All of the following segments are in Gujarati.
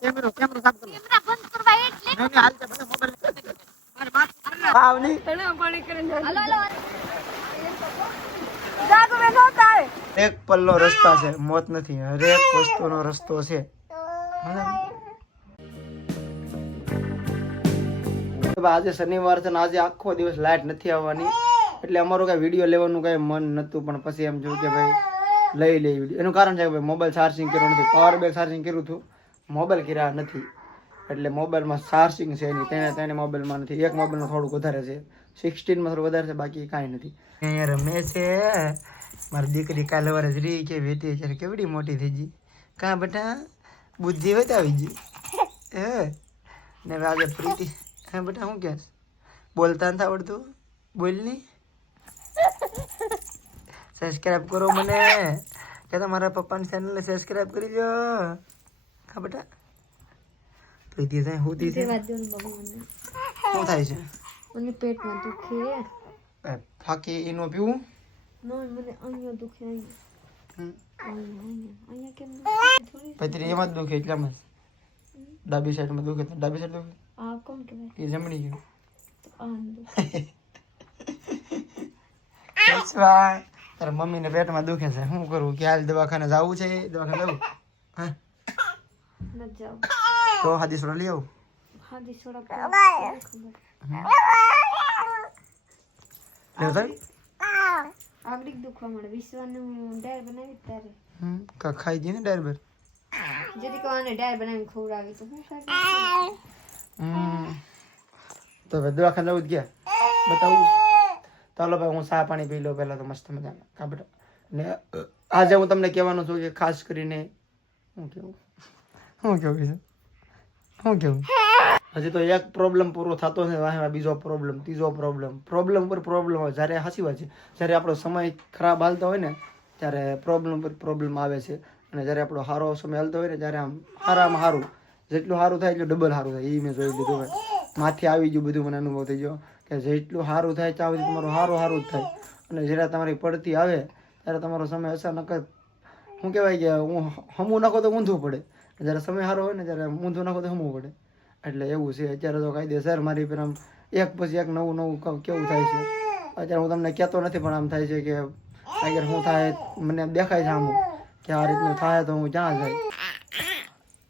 કેમેરો સાફ કરો. કેમેરા બંધ કરવા એટલે નહીં હાલ છે મને મોબાઈલ મારે વાત આવ નહીં તણા પાણી કરીને હાલો જાગો મે નો થાય. એક પલ્લો રસ્તા છે, મોત નથી. હરેક વસ્તુનો રસ્તો છે. આજે શનિવાર છે ને આજે આખો દિવસ લાઈટ નથી આવવાની એટલે અમારું કઈ વિડીયો લેવાનું કઈ મન નતું, પણ પછી એમ જોયું કે ભાઈ લઈ લે વિડીયો. એનું કારણ છે કે ભાઈ મોબાઈલ ચાર્જિંગ કર્યું નથી, પાવર બેંક ચાર્જિંગ કર્યું હતું, મોબાઈલ કર્યા નથી એટલે મોબાઈલમાં ચાર્જિંગ છે નહીં. તેને મોબાઈલમાં નથી, એક મોબાઈલમાં થોડુંક વધારે છે, 16માં થોડું વધારે છે, બાકી કાંઈ નથી. અહીંયા રમે છે મારી દીકરી. કાલે વાર જ રહી કે બેટી છે કેવડી મોટી થઈ ગઈ. કાં બેટા બુદ્ધિ બતાવી ગઈ ને આજે પ્રીતિ. હા બેટા શું કહે બોલતા નથી આવડતું? બોલ નહીં. સબસ્ક્રાઈબ કરો મને કે તમારા પપ્પાની ચેનલને સબસ્ક્રાઈબ કરી દો. હા બેટા પ્રીતિ થાય હોતી છે. શું થાય છે? મને પેટમાં દુખે. ફાકી એનો પીવું? નો મને અહીંયા દુખે. અહીંયા કેમ પછી એમાં જ દુખે એટલામાં જ. ડાબી સાઈડમાં દુખે તો ડાબી સાઈડ દુખે. આ કોણ કહેવાય? એ જમણી ગયું. તારા મમ્મીને પેટમાં દુખે છે, શું કરવું? કે હાલ દવાખાને જવું છે? દવાખાને જવું? હા ન જાવ તો હાદી સોડા લઈ આવું. હાદી સોડા આગળ દુખવા મળે. વિશ્વાનું ડાયર બનાવી તારે ખાઈ જઈએ ને ડાયર બર જેથી કોને ડાયર બનાવીને ખવડાવી તો શું થાય? તો દવાખાને જવું જ ગયા બતાવું. ચાલો ભાઈ હું ચા પાણી પી લો પહેલા તો મસ્ત મજાના. કા બેટા ને આજે હું તમને કહેવાનું છું કે ખાસ કરીને શું કેવું હજી તો એક પ્રોબ્લેમ પૂરો થતો છે, બીજો પ્રોબ્લેમ, ત્રીજો પ્રોબ્લેમ પર પ્રોબ્લેમ હોય. જ્યારે હાચી વાત છે, જ્યારે આપણો સમય ખરાબ હાલતો હોય ને ત્યારે પ્રોબ્લેમ પર પ્રોબ્લેમ આવે છે, અને જ્યારે આપણો સારો સમય હાલતો હોય ને ત્યારે આમ સારામાં સારું, જેટલું સારું થાય એટલું ડબલ સારું થાય. એ મેં જોઈ લીધું ભાઈ, માથે આવી ગયું બધું, મને અનુભવ થઈ ગયો કે જેટલું સારું થાય ત્યાં સુધી તમારું સારું જ થાય, અને જ્યારે તમારી પડતી આવે ત્યારે તમારો સમય અચાનક જ શું કહેવાય કે હું હમું નાખો તો ઊંધું પડે, જ્યારે સમય સારો હોય ને ત્યારે ઊંધું નાખો તો હમવું પડે. એટલે એવું છે અત્યારે તો કાયદેસર મારી પર આમ એક પછી એક નવું કેવું થાય છે. અત્યારે હું તમને કહેતો નથી પણ આમ થાય છે કે અગર શું થાય મને દેખાય છે આમ કે આ રીતનું થાય તો હું ક્યાં જાય.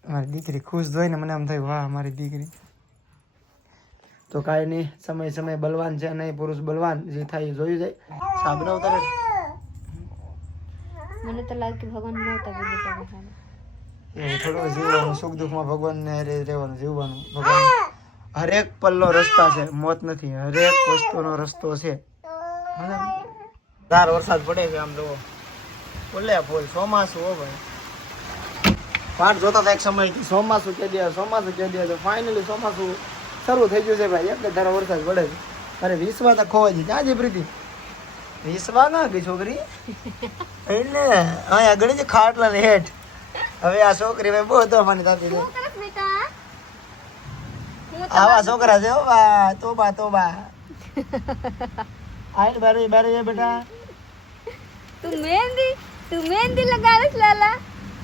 મારી દીકરી ખુશ જોઈને મને આમ થાય વાહ મારી દીકરી. તો કાંઈ નહીં, સમય બલવાન છે નહીં, પુરુષ બલવાન, જે થાય એ જોયું જાય. સાંભળો તારે મને તો લાગે ભગવાન નહોતા બોલતા એવું થોડું જીવવાનું, સુખ દુઃખમાં ભગવાનને રહેવાનું, જીવવાનું. ભગવાન હરેક પલ્લો રસ્તા છે, મોત નથી. હરેક વસ્તુનો રસ્તો છે. ધાર વરસાદ પડે છે આમ તો બોલે બોલ ચોમાસું હો ભાઈ. પાઠ જોતા હતા એક સમય ચોમાસું કે દે તો ફાઇનલી ચોમાસું શરૂ થઈ ગયું છે ભાઈ. એટલે ધારો વરસાદ પડે છે. અરે વિશ્વા તો ખોવાઈ છે. ક્યાં છે પ્રીતિ? વિશ્વા ના ગઈ છોકરી એટલે અહીંયા ગણી છે ખાટલા ને હેઠ. હવે આ છોકરી ભાઈ બહુ તોફાની થતી છે. આવા છોકરા છે હો બા. તોબા આઈ બારે બેટા. તું મહેંદી લગાડસ લાલા.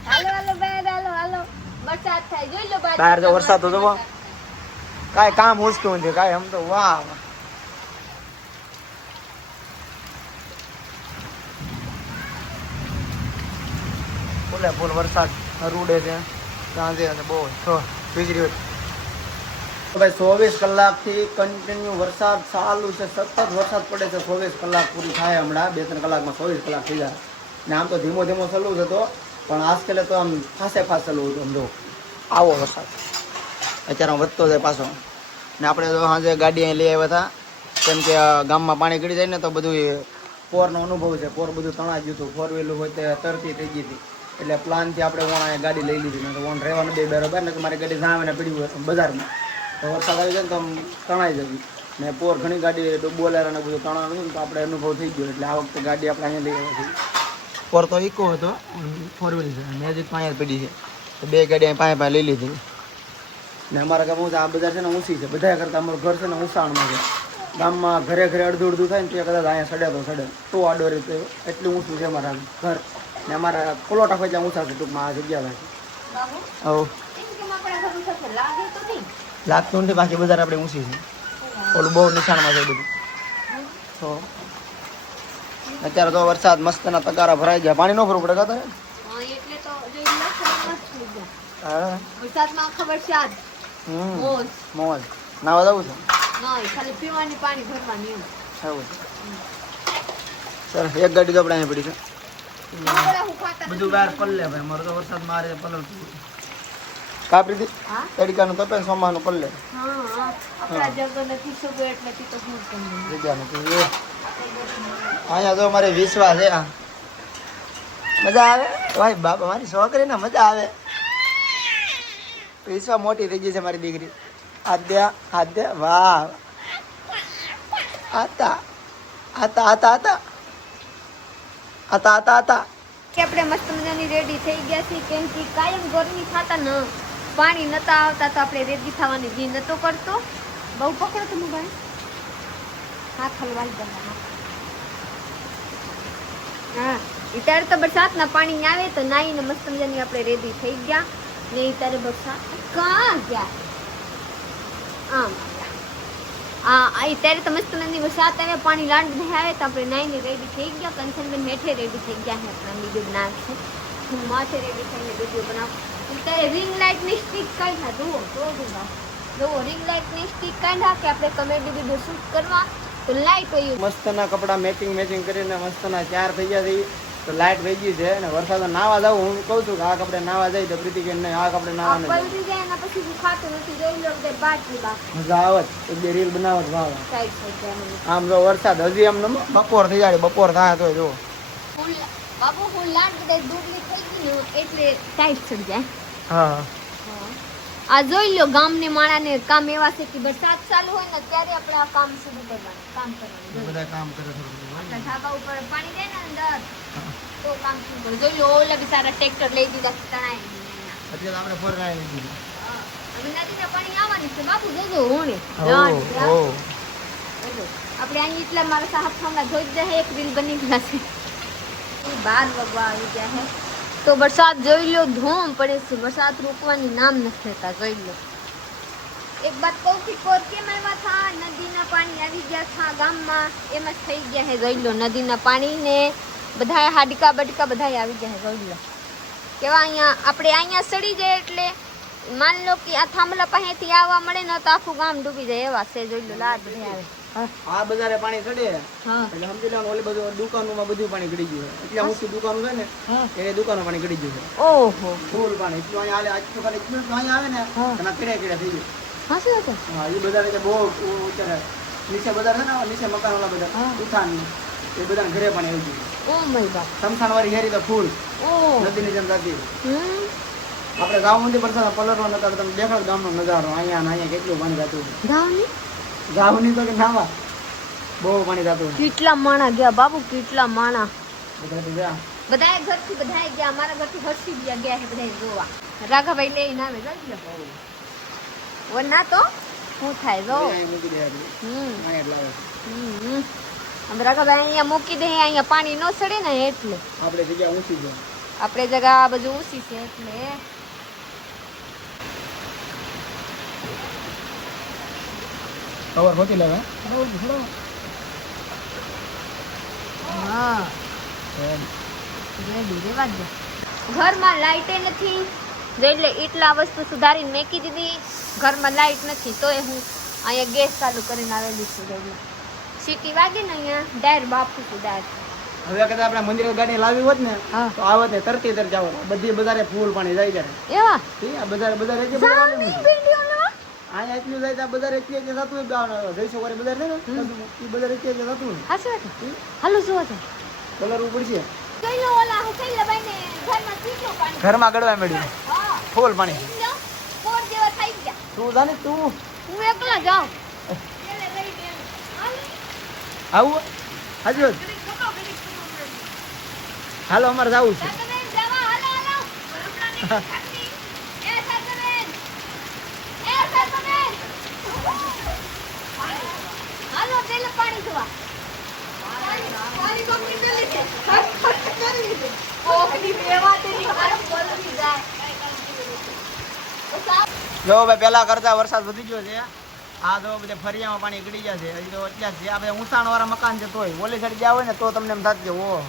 હાલો બહાર હાલો વરસાદ થાય જોઈ લો બહાર તો વરસાદ તો જોવો કાંઈ કામ ઉચતું નથી કાંઈ. આમ તો વાહ ફૂલ વરસાદ રૂડે છે સાંજે અને બહુ વીજળી. ભાઈ 24 કલાકથી કન્ટિન્યુ વરસાદ ચાલુ છે, સતત વરસાદ પડે છે. 24 કલાક પૂરી થાય હમણાં 2-3 કલાકમાં 24 કલાક થઈ જાય. ને આમ તો ધીમો ચાલુ જ હતો પણ આજકાલ તો આમ ફાસે ચાલુ હતું. આમ જો આવો વરસાદ અત્યારે વધતો જાય પાછો. ને આપણે તો સાંજે ગાડી અહીં લઈ આવ્યા હતા કેમ કે ગામમાં પાણી ગળી જાય ને તો બધું પોરનો અનુભવ છે. પોર બધું તણાઈ ગયું હતું, 4 વ્હીલર હોય તે તરતી થઈ ગઈ હતી. એટલે પ્લાનથી આપણે અહીંયા ગાડી લઈ લીધી ને તો ઓન રહેવાનું બે બરાબર ને મારી ગાડી જામે પડી હોય બજારમાં તો વરસાદ આવી જાય ને તો આમ તણાઈ જવી ને પોર ઘણી ગાડી બોલેરા ને બધું તણાવાનું તો આપણે અનુભવ થઈ ગયો. એટલે આ વખતે ગાડી આપણે અહીંયા લઈ આવ્યા છીએ. પોર તો ઇકો હતો, 4 વ્હીલર છે, મેજિક અહીંયા પડી છે તો બે ગાડી અહીં પાસે લઈ લીધી. ને અમારા ગામમાં આ બજાર છે ને ઊંચી છે, બધા કરતાં અમારું ઘર છે ને ઊંચાણમાં છે. ગામમાં ઘરે અડધું થાય ને તો કદાચ અહીંયા સડે તો આડો રીતે એટલું ઊંચું છે અમારા ઘર. ને અમારા કોલોટા ફેજા ઊંચા છે ટૂંકમાં આ જગ્યા ભાઈ. છે લાગે તો નહીં લાગતું નથી, બાકી બજાર આપણે ઊંચી છે. ઓલું બહુ નિશાનમાં છે બધું. તો અત્યારે તો વરસાદ મસ્તના તગારા ભરાઈ ગયા. પાણી ન ભરવું પડે કાં તારે? હા એટલે તો જો ઈ લખેલું મસ્ત થઈ ગયા. હા. વરસાદમાં આખા વરસાદ મોજ મોજ નાવા જવું છે. નહીં ખાલી પીવાની પાણી ભરવાની એમ એવું છે. સરસ, એક ગાડી તો આપણે અહીંયા પડી છે. બપોરે હું ખાતા બધું બહાર પલ્લે ભાઈ, મારે તો વરસાદ મારે પલવતું કાપી દી હા તડકાનું તપે સોમાનું પલ્લે હા આપણા જગો નથી સગો એટલે તો હું તમને જગ્યા નથી. અહીંયા તો મારે વિશ્વાસ છે. મજા આવે ભાઈ બાપા, મારી છોકરીને મજા આવે. વિશ્વા મોટી થઈ ગઈ છે મારી દીકરી. આદ્યા આદ્યા વાહ આતા આતા આતા આતા આતા આતા આતા. કે આપણે મસ્ત મજાની રેડી થઈ ગયા છીએ કેમ કે કાયમ ગરમી થતા ન પાણી નતા આવતા તો આપણે રેડી થવાની જી નતો કરતો. બહુ પકડો તમે ભાઈ, હાથ હલવાઈ જવાના. હા અત્યારે તો વરસાદના પાણી આવે તો નાઈને મસ્ત મજાની આપણે રેડી થઈ ગયા ને અત્યારે વરસાદ કાં ગયા આમ અત્યારે તો મસ્ત મજાની વરસાદ આવે પાણી લાંડ નહીં આવે તો આપણે નાઈને રેડી થઈ ગયા. કંચનબેન હેઠે રેડી થઈ ગયા છે આપણા વિડીયો બનાવશે. હું માથે રેડી થઈને વિડીયો બનાવું. અત્યારે રિંગ લાઇટ ની સ્ટીક કાઢ્યા જુઓ જુઓ રિંગ લાઇટ ની સ્ટીક કાઢ્યા કે આપણે કોમેડી વિડીયો શૂટ કરવા તો લાઇટ હોય મસ્તના કપડા મેચિંગ કરીને મસ્તના ચાર થઈ ગયા છે. તો લાઈટ વહી ગઈ છે અને વરસાદ નાવા જાવ. હું કહું છું કે આ કપડે નાવા જાય તો પ્રીતિ કે નહીં આ કપડે નાવા નહીં પલટી જાય એના પછી હું ખાતું નથી જોઈ લો કે બાટલી બાકી મજા આવે જ. એક બે રીલ બનાવત વાવ. સાઈડ થઈ જાય મને. આમ જો વરસાદ હજી આમ બપોર થઈ જાય, બપોર થાય તો જો બાબુ હું લાંડ દે દૂધની થઈ ગઈ ને એટલે ટાઈટ થઈ જાય. હા આ જોઈ લો ગામની માણાને કામ એવા છે કે વરસાદ ચાલુ હોય ને ત્યારે આપણે આ કામ શરૂ કરવાનું કામ કરવાનું. બધા કામ કરે છે. આપણા ધાબા ઉપર પાણી જાય ને અંદર તો કામ શરૂ કરે. જોઈ લો ઓલા બિચારા ટ્રેક્ટર લઈ દીધા તણાઈ અત્યારે આપણે ફરગાઈ લીધી. હવે નદીના પાણી આવવાની છે બાપુ જોજો હોણે આપણે અહીં એટલા મારા સાહેબ હમણાં જોઈ જાય એક રીલ બની ગયા છે. 12 વાગવા આવી ગયા છે તો વરસાદ જોઈ લો ધૂમ પડે છે. વરસાદ રોકવાની નામ નથી લેતા. જોઈ લો એક બાદ કૌથી કોર કેમ આવ્યા થા નદીના પાણી આવી ગયા થા ગામમાં એમ જ થઈ ગયા છે. જોઈ લો નદીના પાણી ને બધા હાડકા બડકા બધા આવી ગયા છે. જોઈ લો કેવા અહીંયા આપણે અહીંયા સડી જાય એટલે માન લો કે આ થાંભલા પાસેથી આવવા મળે ને તો આખું ગામ ડૂબી જાય એવા છે. જોઈ લો લાડ બધા આવે આ બજારે પાણી ચડે હા એટલે સમજી લેવાનું ઓલી બધું દુકાનોમાં બધું પાણી ગળી ગયું છે. એટલે ઊંચી દુકાનો છે ને એ દુકાનો પાણી ગળી ગયું છે. ઓહો ફૂલ પાણી એટલું અહીંયા આલે આજ તો ખાલી એટલું જ અહીંયા આવે ને એના કીડા થઈ ગયું. હા શું હતું હા એ બજારે કે બહુ ઉતરે નીચે બજાર છે ને નીચે મકાન વાળા બધા ઉઠાની એ બધા ઘરે પાણી આવી ગયું. ઓ માય બાપ સમસાન વાળી હેરી તો ફૂલ ઓ નદીની જેમ જતી. હમ આપણે ગામ માંથી વરસાદ પલરવા નતા તમે દેખાડ ગામનો નજારો અહીંયા ને અહીંયા કેટલું પાણી જતું. ગાવની ગામની તો કે નાવા બહુ પાણી જતું. કેટલા માણા ગયા બાબુ કેટલા માણા બધા તો ગયા. બધાએ ઘરથી બધાએ ગયા. અમારા ઘરથી હર્ષી ગયા છે બધાએ જોવા. રાઘાભાઈ લઈને આવે જોઈ લો વરના તો શું થાય જો અહીંયા મૂકી દે આપણે. અહીંયા જ લાવે. અમે રાઘાભાઈ અહીંયા મૂકી દે અહીંયા પાણી ન સડે ને એટલે આપણે જગ્યા ઊંચી છે. આપણે જગા આ બધું ઊંચી છે એટલે કવર હોતી લાવે હા રેડી રેવા દે. ઘરમાં લાઈટે નથી એટલે એટલા વસ્તુ સુધારીને મેકી દીધી. ઘરમાં લાઈટ નથી તોય હું અહીંયા ગેસ ચાલુ કરીને આવેલી છું. સીટી વાગે ને અહીંયા ડાયર બાપુ છું ડાયર. હવે કદાચ આપણે મંદિર ગાડી લાવી હોત ને હા તો આવત ને તરતી તર જાવ બધી બજારે ફૂલ પાણી જાય ત્યારે. એવા આ બજારે બજારે એટલે સામી વિડિયો લો અહીંયા એટલું જાય ત્યાં બજારે એટલે એટલે થતું જઈશું વાળી બજાર છે ને એ બજારે એટલે એટલે થતું હાસુ હતું હાલો શું હતું કલર ઉપર છે કઈ લો ઓલા હું કઈ લબાઈ ને ઘરમાં કેટલું પાણી ઘરમાં ગળવા મળ્યું હા ફૂલ પાણી લો કોર જેવા થઈ ગયા. તું જાને તું હું એકલા જાઉં આવું હાજર હાલો અમારે જવું છે. જો ભાઈ પેલા કરતા વરસાદ વધી ગયો છે. આ તો બધે ફરિયામાં પાણી ગળી ગયા છે. હજી તો અત્યાર છે આ બધા ઊંચાણ વાળા મકાન છે તોય ઓલી સાઈડ ગયા હોય ને તો તમને એમ થાત કે ઓહો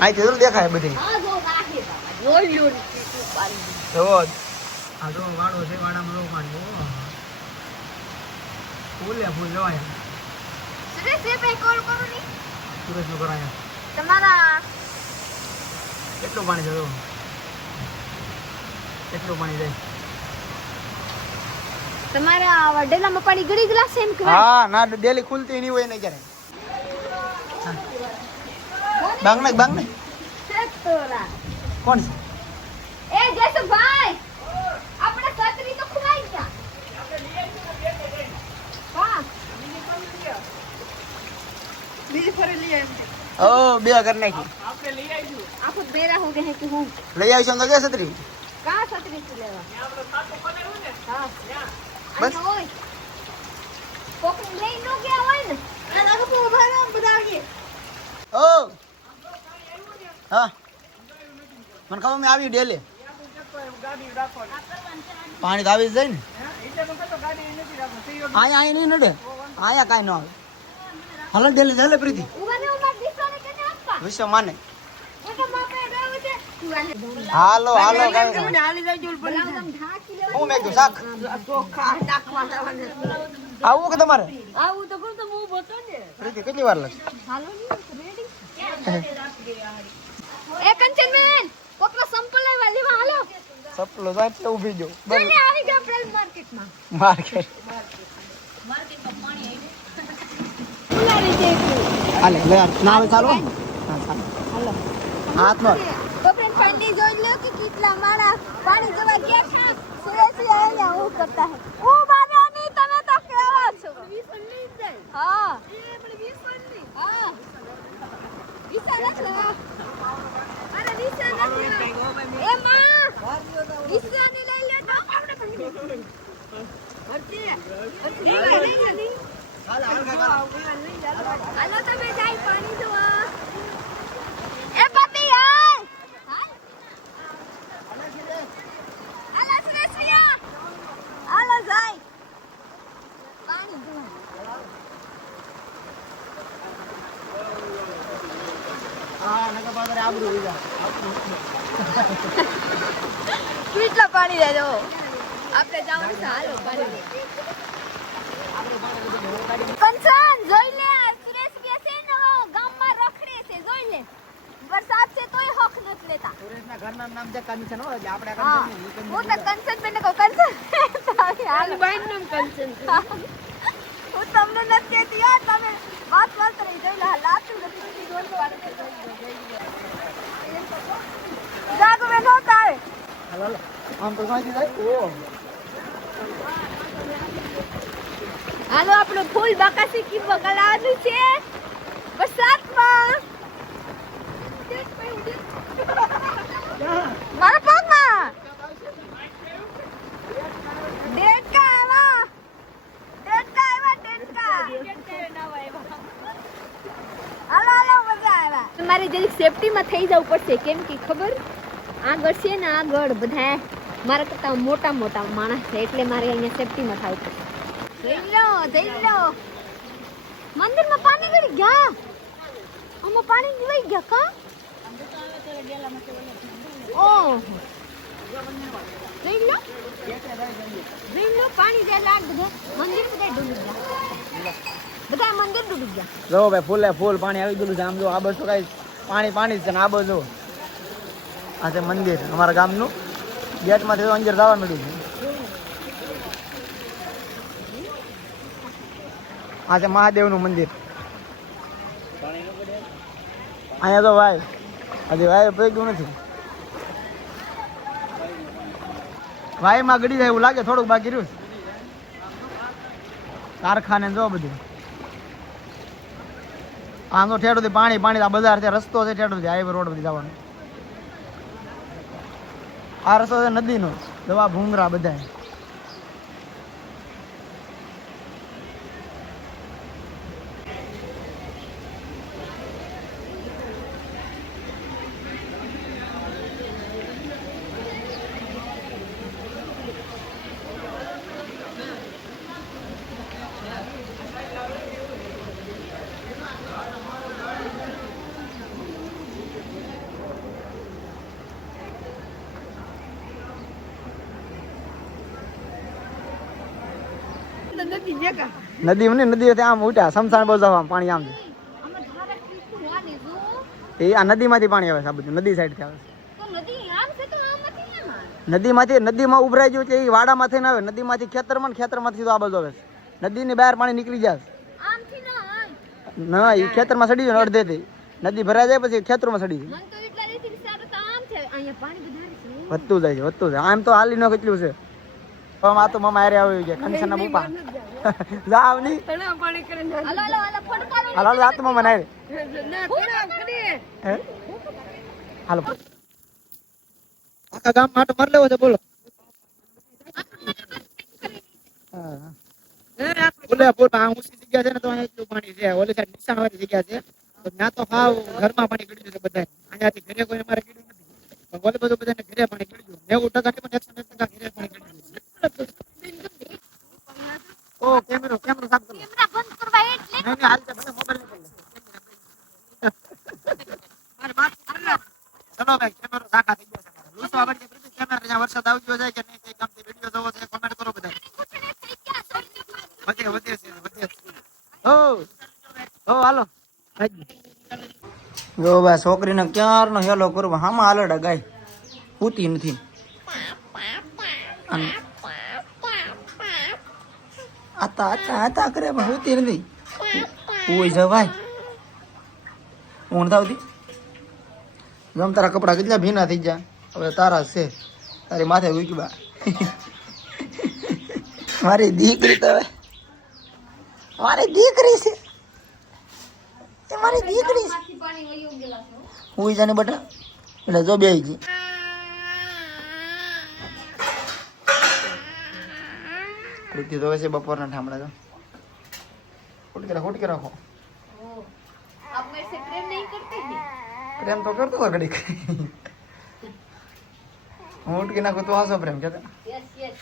અહીંથી જરૂર દેખાય બધી. જો આ જો વાડો છે વાડામાં લો પાણી ઓહો ફૂલે ફૂલ જોવાય. સુરેશ નું કરાય તમારા કેટલું પાણી છે જો કેટલું પાણી જાય. તમારા વડેલામાં પાણી ગળી ગયેલા છે એમ કે હા ના ડેલી ખુલતી નહીં હોય ને ક્યારે બાંગ ને કોણ છે એ જસભાઈ આપણે છત્રી તો ખુલાઈ ગયા હા બીજી ફરી લઈ આવી ઓ બે કર નાખી आपको मेरा हो गया है कि हूँ લઈ આવીશું તો કે છત્રી कहाँ छतरी से लेवा हाँ बस। ओए कोकरी ले नो गया હોય ને આ તો ભરા બધા કે ઓ હા મને ખબર મેં આવી ડેલી પાણી તો આવી જ જાય ને અહીંયા નહીં નડે અહીંયા કાંઈ ન આવે હાલો ડેલી ચાલે પ્રીતિ ઉવાને ઉમર દિસાને કેને આપા વિશ્વ માને મોટા માપે ગયો છે હાલો હાલો કાંઈ હાલી જાય જોલ પડી એકદમ ઢાકી લેવા હું મેં કીધું શાક ચોખા નાખવા જવાને આવું કે તમારે આવું તો કર તો હું બતો ને પ્રીતિ કેટલી વાર લાગશે હાલો ની રેડી એ કંચન બેન કોકનો સંપલ લેવા લેવા હાલો સપલો તો એટલે ઊભી ગયો ચાલે આવી ગયા પ્રેલ માર્કેટમાં માર્કેટ ઉલારી દેખું હાલે લે ના આવે ચાલો હા ચાલો હાલો હાથમાં તો ફ્રેન્ડ પાણી જોઈ લો કે કેટલા માણા પાણી જવા ગયા છે સુરેશી આયા હું કરતા હે ઓ બાબાની તમે તો કેવા છો 20 નહીં જાય હા એ આપણે 20 નહીં હા 20 નથી અરે 20 નથી એ માં 20 ની લઈ લે તો આપણે હરતી હરતી હાલો તમે જાય પાણી જોવા એ પતિ હાલ હાલ સુરેશિયા હાલો જાય પાણી જોવા હા નકા પાછળ આબરૂ ઉઈ જા કેટલા પાણી જાય જો આપણે જવાનું છે હાલો પાણી કંચન જોઈ લે સુરેશ કે છે ને ગામમાં રખડે છે જોઈ લે વરસાદ છે તોય હક નથી લેતા સુરેશના ઘરના નામ છે કંચન હો એટલે આપણે હા કંચન હું તો કંચન બેને કહું કંચન હાલ બાઈન નામ કંચન હું તમને નથી કહેતી યાર તમે વાત રહી જોઈ લે લાતું નથી જોઈ જાગો મે નો તારે હાલો આમ તો સાચી જાય ઓ હાલો આપણું ફૂલ બાકાસી કી બગલાવાનું છે વરસાદમાં મારા પગમાં ડેટકા હાલો મજા આવ્યા તમારે જરી સેફટીમાં થઈ જવું પડશે કેમ કે ખબર આગળ છે ને આગળ બધા મારા કરતા મોટા મોટા માણસ છે એટલે મારે અહીંયા સેફટીમાં થવું પડશે જઈ લો મંદિરમાં પાણી ગળી ગયા આમાં પાણી વહી ગયા કા ઓહો જઈ લો પાણી દે લાગ બધા મંદિર બધા ડૂબી ગયા બધા મંદિર ડૂબી ગયા જો ભાઈ ફૂલે ફૂલ પાણી આવી ગયું છે આમ જો આ બાજુ કાંઈ પાણી જ છે ને આ બાજુ આ છે મંદિર અમારા ગામનું ગેટમાંથી અંદર જવા મળ્યું છે આ છે મહાદેવનું મંદિર અહીંયા તો ભાઈ હજી વાય પગ્યું નથી વાયમાં ગળી જાય એવું લાગે થોડુંક બાકી રહ્યું કારખાને જો બધું આમ તો ઠેઠુંથી પાણી આ બજાર છે રસ્તો છે ઠેઠુંથી હાઈવે રોડ બધી જવાનો આ રસ્તો છે નદીનો દવા ભૂંગરા બધા નદી ને નદી આમ ઉઠ્યા સમસાણ બહુ આમ પાણી આમ એ આ નદીમાંથી પાણી આવે છે આ બધું નદી સાઈડ થી આવે છે નદીમાંથી નદીમાં ઉભરાઈ ગયું એટલે એ વાડામાં થઈને આવે નદીમાંથી ખેતરમાં ને ખેતરમાંથી તો આ બાજુ આવે છે નદીની બહાર પાણી નીકળી જાય ના એ ખેતરમાં સડી જાય અડધેથી નદી ભરાઈ જાય પછી ખેતરમાં સડી જાય વધતું જાય છે વધતું જાય આમ તો હાલી નો કેટલું છે આ તો મમ્મા હારે આવી ગયા કંચન ના બુપા જાવ ની હાલો હાલો આ તો મમ્મા નારે હાલો આખા ગામ માટો માર લેવો છે બોલો બોલે બોલ આ ઊંચી જગ્યા છે ને તો અહીંયા એટલું પાણી છે ઓલી સાઈડ નિશાન વાળી જગ્યા છે તો ત્યાં તો હાવ ઘરમાં પાણી ગળ્યું છે બધા અહીંયાથી ઘરે કોઈ અમારે ગળ્યું નથી પણ ઓલે બધું બધાને ઘરે પાણી ગળ્યું 90% પણ 101% ઘરે પાણી ગળ્યું ઓ કેમેરો સાફ કરો નહીં હાલ છે ભલે મોબાઈલ ને મારે વાત કર લે ચલો ભાઈ કેમેરો સાખા થઈ ગયો છે દોસ્તો આવડે કે કેમેરા જ્યાં વરસાદ આવી ગયો જાય કે નહીં કઈ કામથી વિડિયો જોવો છે કમેન્ટ કરો બધા વધે ઓ હાલો જો બા છોકરીને ક્યારનો હેલો કરું હામાં હાલડા ગાય પૂતી નથી આતા કરે પણ પૂતી નથી ઓય જવાય ઊંઘ આવતી જમ તારા કપડા કેટલા ભીના થઈ ગયા હવે તારા છે તારી માથે ઉકી બા મારી દીકરી તો મારી દીકરી છે તે મારી દીકરી છે હું જાને બટા એટલે જો બે ગઈ પ્રીતિ તો છે બપોરના ઠામડા તો ખોટી રાખો आप मेरे से प्रेम नहीं करते हैं પ્રેમ તો કરતો હતો ઘડી હું ઉઠકી નાખું તો હાસો પ્રેમ કહેતા यस यस